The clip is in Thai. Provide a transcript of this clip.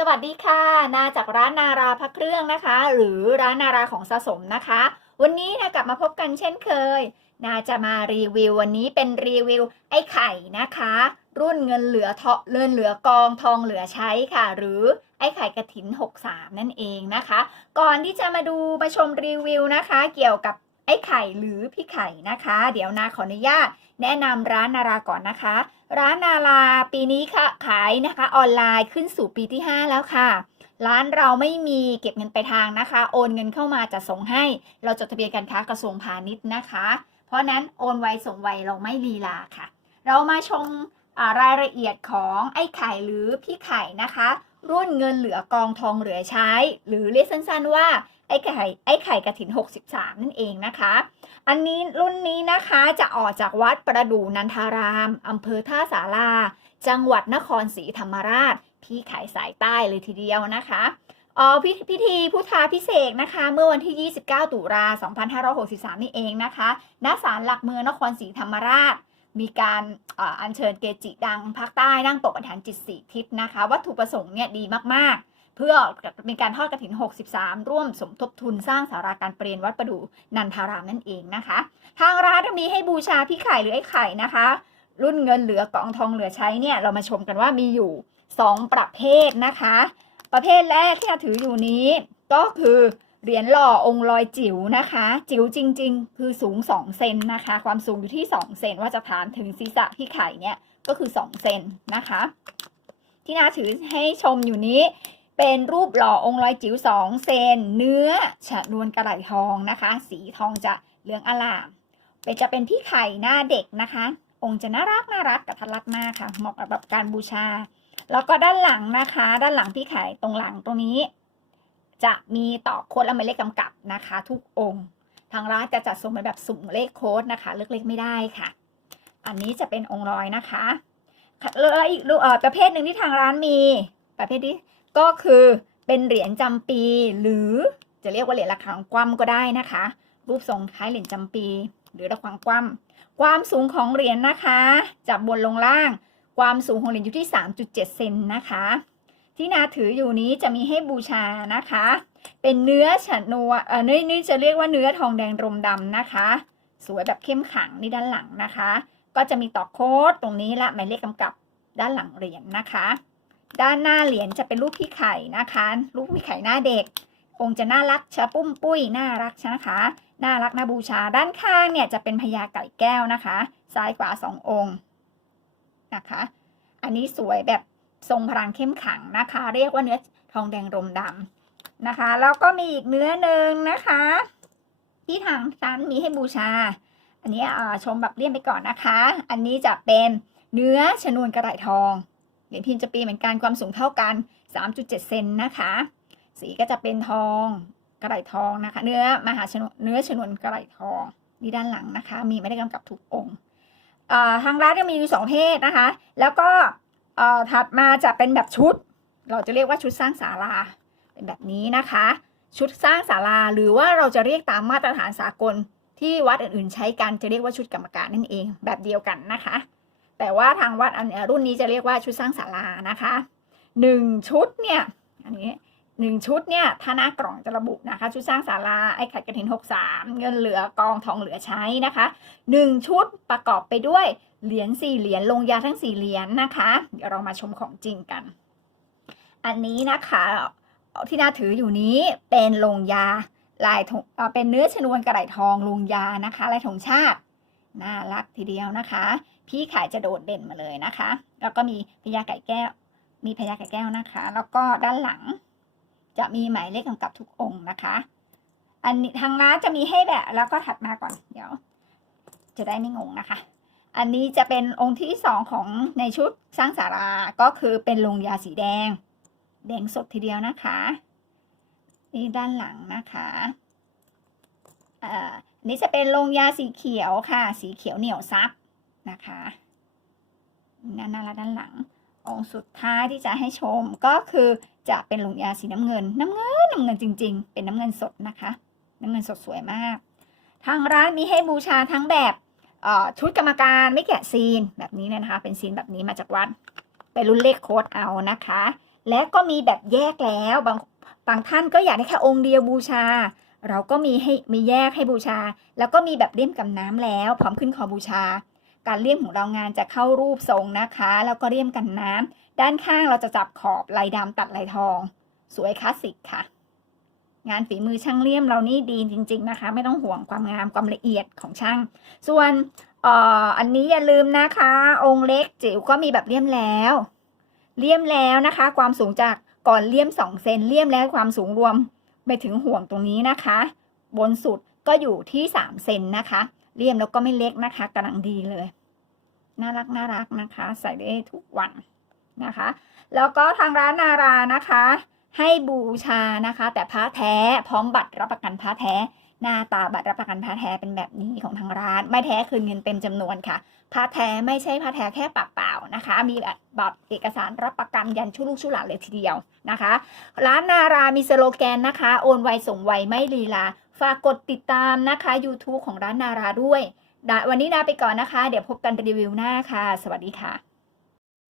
สวัสดีค่ะ นาจากร้านนาราพระเครื่องนะคะ หรือร้านนาราของสะสมนะคะ วันนี้นะกลับมาพบกันเช่นเคย นาจะมารีวิววันนี้เป็นรีวิวไอ้ไข่นะคะ รุ่นเงินเหลือเทอเงินเหลือกองทองเหลือใช้ค่ะ หรือไอ้ไข่กระถิน 63 นั่นเองนะคะ ก่อนที่จะมาดูมาชมรีวิวนะคะ เกี่ยวกับ ไอ้ไข่หรือพี่ไข่นะคะ เดี๋ยวนาขออนุญาต แนะนำร้านนาราก่อนนะคะ ร้านนาราปีนี้ค่ะขายนะคะ ออนไลน์ขึ้นสู่ปีที่ 5 แล้วค่ะ ร้านเราไม่มีเก็บเงินไปลายทางนะคะ โอนเงินเข้ามาจะส่งให้ เราจดทะเบียนการค้ากระทรวงพาณิชย์นะคะ เพราะนั้นโอนไวส่งไวเราไม่ลีลาค่ะ เรามาชมรายละเอียดของไอ้ไข่หรือพี่ไข่นะคะ รุ่นเงินเหลือกองทองเหลือใช้ หรือเรียกสั้นๆว่าไอ้ไข่ไอ้ไข่กระถิน 63 นั่นเองนะคะ อันนี้รุ่นนี้นะคะจะออกจากวัดประดู่นันทารามอำเภอท่าสาราจังหวัดนครศรีธรรมราช พี่ขายสายใต้เลยทีเดียวนะคะอ๋อพิพิธีพุทธาพิเศษนะคะ เมื่อวันที่ 29 ตุลา2563 นี่เองนะคะณศาลหลักเมืองนครศรีธรรมราช มีการอัญเชิญเกจิดังภาคใต้นั่งปกประธานจิตสีทิศนะคะ วัตถุประสงค์เนี่ยดีมากๆ เพื่อเป็นการทอดกระถิน 63 ร่วมสมทบทุนสร้างสาราการเปลี่ยนวัดประดูนันทารามนั่นเองนะคะ ทางร้านมีให้บูชาพี่ไข่หรือไอ้ไข่นะคะ รุ่นเงินเหลือกองทองเหลือใช้เนี่ยเรามาชมกันว่ามีอยู่ 2 ประเภทนะคะ ประเภทแรกที่ถืออยู่นี้ก็คือ เหรียญหล่อองค์ลอยจิ๋วนะคะ จิ๋วจริง ๆ คือสูง 2 เซนนะคะ ความสูงอยู่ที่ 2 เซนว่าจะฐานถึงศีรษะพี่ไข่เนี่ยก็คือ 2 เซนนะคะ ที่น่าถือให้ชมอยู่นี้ เป็นรูปหล่อองค์ลอยจิ๋ว2เซนเนื้อฉนวนกระไหลทองนะคะ สีทองจะเหลืองอลามเป็นจะเป็นพี่ไข่หน้าเด็กนะคะ องค์จะน่ารักน่ารักกระทัดรัดมากค่ะเหมาะกับแบบการบูชา แล้วก็ด้านหลังนะคะ ด้านหลังพี่ไข่ตรงหลังตรงนี้ จะมีต่อโค้ดและหมายเลขกำกับนะคะ ทุกองค์ ทางร้านจะจัดส่งเป็นแบบสุ่มเลขโค้ดนะคะ เลือกเลขไม่ได้ค่ะ อันนี้จะเป็นองค์ลอยนะคะแล้วอีกปเอ่อประเภทหนึ่งที่ทางร้านมี ประเภทนี้ก็คือเป็นเหรียญจำปี หรือจะเรียกว่าเหรียญระฆังคว่ำก็ได้นะคะ รูปทรงคล้ายเหรียญจำปี หรือระฆังคว่ำความสูงของเหรียญนะคะจากบนลงล่าง ความสูงของเหรียญอยู่ที่ 3.7 เซนนะคะ ที่นาถืออยู่นี้จะมีให้บูชานะคะ เป็นเนื้อฉนวนเอ่อนื้อนี่จะเรียกว่าเนื้อทองแดงรมดำนะคะ สวยแบบเข้มขังนี่ด้านหลังนะคะ ก็จะมีต่อโค้ดตรงนี้ละหมายเลขกำกับด้านหลังเหรียญนะคะ ด้านหน้าเหรียญจะเป็นรูปพี่ไข่นะคะรูปพี่ไข่หน้าเด็กองค์จะน่ารักชะปุ้มปุ้ยน่ารักนะคะ น่ารักน่าบูชาด้านข้างเนี่ยจะเป็นพญาไก่แก้วนะคะ ซ้ายขวาสององค์นะคะ อันนี้สวยแบบ ทรงพลังเข้มขังนะคะ เรียกว่าเนื้อทองแดงรมดำนะคะแล้วก็มีอีกเนื้อหนึ่งนะคะ ที่ทางร้านมีให้บูชา อันนี้ชมแบบเลี่ยนไปก่อนนะคะ อันนี้จะเป็นเนื้อชนวนกระไหลทองเหรียญพิมพ์จะปีเหมือนกันความสูงเท่ากัน 3.7 เซนนะคะ สีก็จะเป็นทองกระไหลทองนะคะ เนื้อมหาชนวนเนื้อชนวนกระไหลทองนี่ด้านหลังนะคะ มีไม่ได้กำกับทุกองค์ทางร้านยังมีอยู่สองเพศนะคะ แล้วก็ เอ่อถัดมาจะเป็นแบบชุด เราจะเรียกว่าชุดสร้างศาลาเป็นแบบนี้นะคะ ชุดสร้างศาลาหรือว่าเราจะเรียกตามมาตรฐานสากลที่วัดอื่นๆ ใช้กันจะเรียกว่าชุดกรรมการนั่นเองแบบเดียวกันนะคะ แต่ว่าทางวัดอันรุ่นนี้จะเรียกว่าชุดสร้างศาลานะคะหนึ่งชุดเนี่ยอันนี้ หนึ่งชุดเนี่ยถ้าหน้ากล่องจะระบุนะคะ ชุดสร้างศาลาไอ้ไข่กระถินหกสามเงินเหลือกองทองเหลือใช้นะคะหนึ่งชุดประกอบไปด้วยเหรียญสี่เหรียญลงยาทั้งสี่เหรียญนะคะ เดี๋ยวเรามาชมของจริงกัน อันนี้นะคะที่น่าถืออยู่นี้เป็นลงยาลายธงเป็นเนื้อชนวนกระไหลทองลงยานะคะลายธงชาติน่ารักทีเดียวนะคะ พี่ขายจะโดดเด่นมาเลยนะคะ แล้วก็มีพญาไก่แก้ว มีพญาไก่แก้วนะคะ แล้วก็ด้านหลัง จะมีหมายเลขกำกับทุกองค์นะคะ อันนี้ทางร้านจะมีให้แบบแล้วก็ถัดมาก่อนเดี๋ยว จะได้ไม่งงนะคะ อันนี้จะเป็นองค์ที่สองของในชุดสร้างสาราก็คือเป็นลงยาสีแดง แดงสดทีเดียวนะคะ นี่ด้านหลังนะคะอ่าอันนี้จะเป็นลงยาสีเขียวค่ะ สีเขียวเหนียวซับนะคะนั่นน่ารักด้านหลังองค์สุดท้ายที่จะให้ชมก็คือ จะเป็นลงยาสีน้ำเงิน น้ำเงินน้ำเงินจริง ๆ เป็นน้ำเงินสดนะคะ น้ำเงินสดสวยมาก ทางร้านมีให้บูชาทั้งแบบชุดกรรมการไม่แกะซีนแบบนี้นะคะ เป็นซีนแบบนี้มาจากวัดไปรุ่นเลขโค้ดเอานะคะ และก็มีแบบแยกแล้วบางบางท่านก็อยากได้แค่องค์เดียวบูชา เราก็มีให้มีแยกให้บูชา แล้วก็มีแบบเลี่ยมกับน้ำแล้ว พร้อมขึ้นคอบูชา การเลี่ยมของเรางานจะเข้ารูปทรงนะคะ แล้วก็เลี่ยมกันน้ำ ด้านข้างเราจะจับขอบลายดำตัดลายทอง สวยคลาสสิกค่ะ งานฝีมือช่างเลี่ยมเรานี่ดีจริง ๆนะคะ ไม่ต้องห่วงความงามความละเอียดของช่าง ส่วนอออันนี้อย่าลืมนะคะ องค์เล็กจิ๋วก็มีแบบเลี่ยมแล้ว เลี่ยมแล้วนะคะ ความสูงจากก่อนเลี่ยม2เซนเลี่ยมแล้วความสูงรวมไปถึงห่วงตรงนี้นะคะ บนสุดก็อยู่ที่3เซนนะคะ เลี่ยมแล้วก็ไม่เล็กนะคะกำลังดีเลย น่ารักน่ารักนะคะ ใส่ได้ทุกวัน นะคะ แล้วก็ทางร้านนารานะคะ ให้บูชานะคะ แต่พระแท้พร้อมบัตรรับประกันพระแท้ หน้าตาบัตรรับประกันพระแท้เป็นแบบนี้ของทางร้าน ไม่แท้คืนเงินเต็มจำนวนค่ะพระแท้ไม่ใช่พระแท้แค่ปากเปล่านะคะ มีบัตรเอกสารรับประกันยันชุลูกชุหลานเลยทีเดียวนะคะ ร้านนารามีสโลแกนนะคะ โอนไวส่งไวไม่ลีลาฝากกดติดตามนะคะ YouTube ของร้านนาราด้วยวันนี้ลาไปก่อนนะคะ เดี๋ยวพบกันรีวิวหน้าค่ะ สวัสดีค่ะ